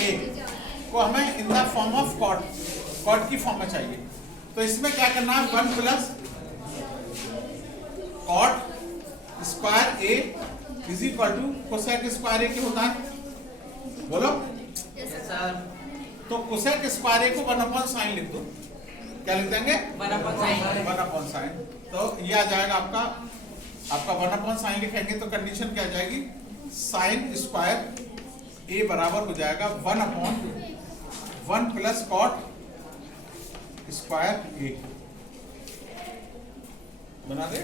ए को हमें in the form of cot, cot की फॉर्म में चाहिए। तो इसमें क्या करना है, 1 plus cot square A is equal to cosec square A क्या होता है, बोलो। तो कोसेक स्क्वायर ए को 1 अपॉन साइन लिख दो। क्या लिख देंगे, 1 अपॉन साइन। 1 upon sign. तो ये आ जाएगा आपका 1 अपॉन साइन लिखेंगे तो कंडीशन क्या आ जाएगी, साइन स्क्वायर ए बराबर हो जाएगा 1 अपॉन 1 प्लस कॉट स्क्वायर ए। बना दे।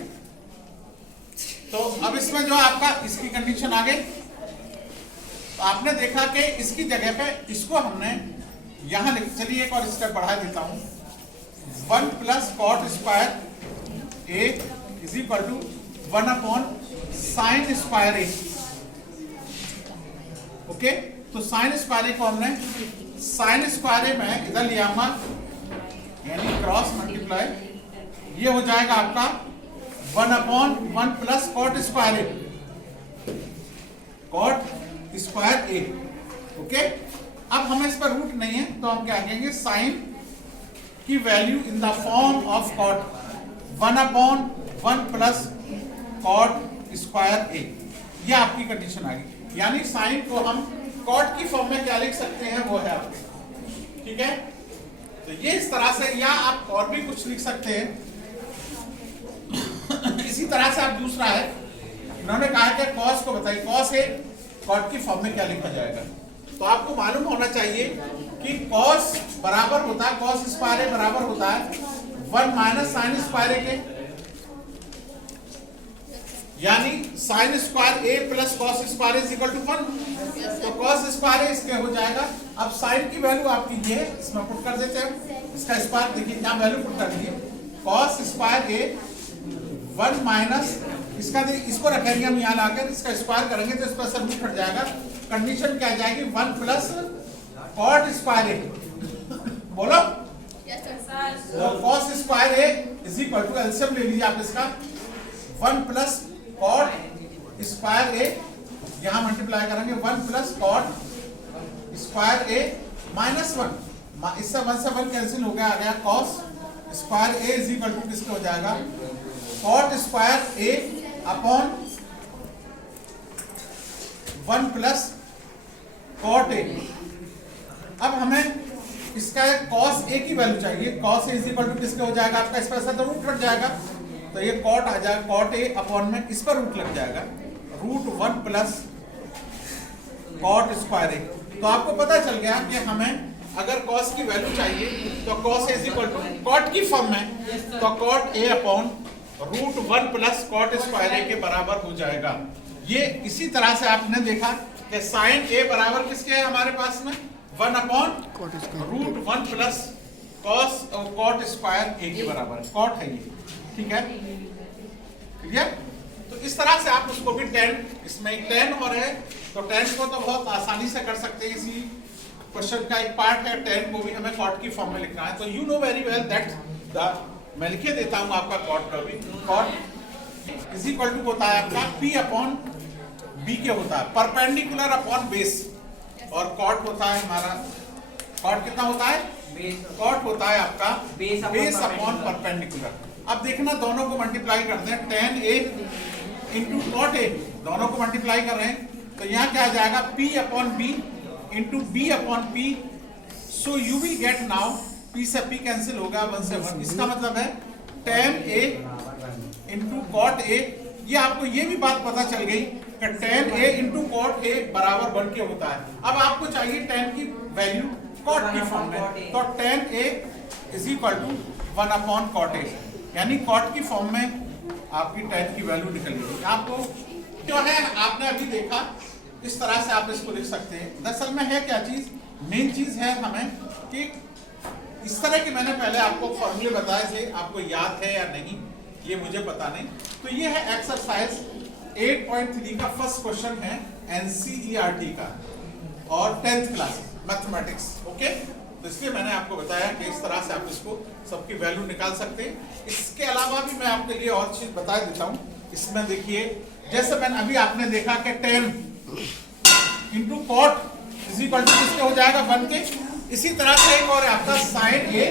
तो अब इसमें जो आपका इसकी कंडीशन आ गई, तो आपने देखा कि इसकी जगह पे इसको हमने यहां लिख, चलिए एक और स्टेप बढ़ा देता हूं, 1 plus cot square A is equal to 1 upon sine square A. Okay, तो साइन स्क्वायर ए को हमने साइन स्क्वायर ए में इधर लिया हुआ यानी क्रॉस मल्टीप्लाई, ये हो जाएगा आपका 1 upon 1 plus cot square A, cot square A. Okay, अब हमें इस पर रूट नहीं है तो हम क्या कहेंगे, साइन की value in the form of cot 1 upon 1 plus cot square A. ये आपकी कंडीशन आ गई, यानी साइन को हम कॉट की फॉर्म में क्या लिख सकते हैं, वो है आपके। ठीक है, तो ये इस तरह से, या आप और भी कुछ लिख सकते हैं। इसी तरह से आप दूसरा है, इन्होंने कहा कि कॉस को बताइए, कॉस ए कॉट की फॉर्म में क्या लिखा जाएगा। तो आपको मालूम होना चाहिए कि कॉस बराबर होता है, कॉस स्क्वायर ए बराबर होता है 1 माइनस साइन स्क्वायर ए के, यानी sine square A plus cos square is equal to 1। तो कॉस स्क्वायर ए इसके हो जाएगा। अब साइन की वैल्यू आपकी ये इसमें पुट कर देते हैं, इसका स्क्वायर देखिए क्या वैल्यू पुट कर दिए, कॉस स्क्वायर ए 1 माइनस इसका, इसको रखेंगे हम यहाँ लाकर, इसका स्क्वायर करेंगे तो इस पर सब रूट हट जाएगा। कंडीशन क्या जाएगी, 1 प्लस कॉट स्क्वायर ए, बोलो। तो cos square A is equal to, LCM ले लीजिए आप इसका, 1 प्लस कॉट स्क्वायर ए, यहां मल्टीप्लाई करेंगे 1 प्लस कॉट स्क्वायर ए माइनस 1, इससे 1 से 1 कैंसिल हो गया, आ गया cos square A is equal to किसको हो जाएगा, cot square A upon 1 plus cot A. अब हमें इसका कॉस ए की वैल्यू चाहिए, cos A is equal to किसके हो जाएगा, आपका इस पर तो रूट हट जाएगा, तो ये कॉट आ जाएगा, कॉट ए अपॉन में इस पर रूट लग जाएगा, रूट 1 प्लस कॉट स्क्वायर ए। तो आपको पता चल गया कि हमें अगर कॉस की वैल्यू चाहिए तो cos A is equal to cot की फॉर्म में, तो cot A upon root 1 plus cot square A के बराबर हो जाएगा। ये इसी तरह से आपने देखा कि साइन ए बराबर किसके है हमारे पास में, 1 upon root 1 plus cos cot square A के बराबर है, कॉट है ये। ठीक है, क्लियर। तो इस तरह से आप उसको भी tan, इसमें 10 और है तो tan को तो बहुत आसानी से कर सकते हैं, इसी क्वेश्चन का एक पार्ट है, tan को भी हमें कॉट की फॉर्म में लिखना है। तो you know very well that the, मैं लिखे देता हूं आपका कॉट का भी, कॉट इज इक्वल टू होता है आपका p अपॉन b के होता है, परपेंडिकुलर अपॉन बेस, और कॉट होता है हमारा, कॉट कितना होता है, कॉट होता है आपका बेस अपॉन परपेंडिकुलर। अब देखना दोनों को मल्टीप्लाई करते हैं, tan a into cot A, दोनों को मल्टीप्लाई कर रहे हैं, तो यहाँ क्या आ जाएगा, p upon b into b upon p। So you will get now, p से p कैंसिल होगा, 1 से 1, इसका मतलब है tan a into cot A. ये आपको ये भी बात पता चल गई कि tan a into cot A बराबर 1 के होता है। अब आपको चाहिए tan की वैल्यू कॉट की फॉर्म में, तो tan a is equal to 1 upon cot A, यानी कॉट की फॉर्म में आपकी tan की वैल्यू निकल गई। आपको क्यों है, आपने अभी देखा, इस तरह से आप इसको लिख सकते हैं। दरअसल में है क्या चीज, मेन चीज है हमें कि इस तरह के मैंने पहले आपको फॉर्मूले बताए थे, आपको याद है या नहीं ये मुझे पता नहीं। तो ये है एक्सरसाइज 8.3 का फर्स्ट क्वेश्चन है एनसीईआरटी का और 10th क्लास मैथमेटिक्स। ओके, तो इसलिए मैंने आपको बताया कि इस तरह से आप इसको सबकी वैल्यू निकाल सकते हैं। इसके अलावा भी मैं आपके लिए और चीज बता देता हूँ। इसमें देखिए, जैसे मैंने अभी आपने देखा कि 10 into cot is equal to किसके हो जाएगा 1 के। इसी तरह से एक और है आपका साइन ए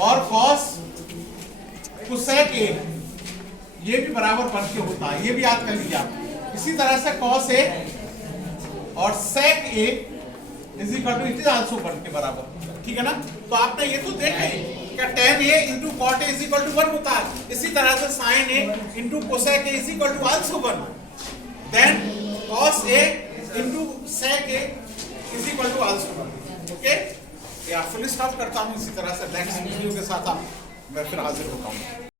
और कॉस कोसेक ए, ये भी बराबर 1 के होता है, ये भी याद कर लीजिए आप। इसी तरह से कॉस ए और sec A is equal to it is also 1 के बराबर, ठीक है ना। तो आपने ये तो देखा ही क्या tan a into cot A is equal to 1 होता है। इसी तरह से sine A into cosec A is equal to also 1, then cos A into sec A is equal to also 1। Okay, या फुल स्टॉप करता हूँ। इसी तरह से नेक्स्ट वीडियो के साथ मैं फिर हाजिर होता हूँ।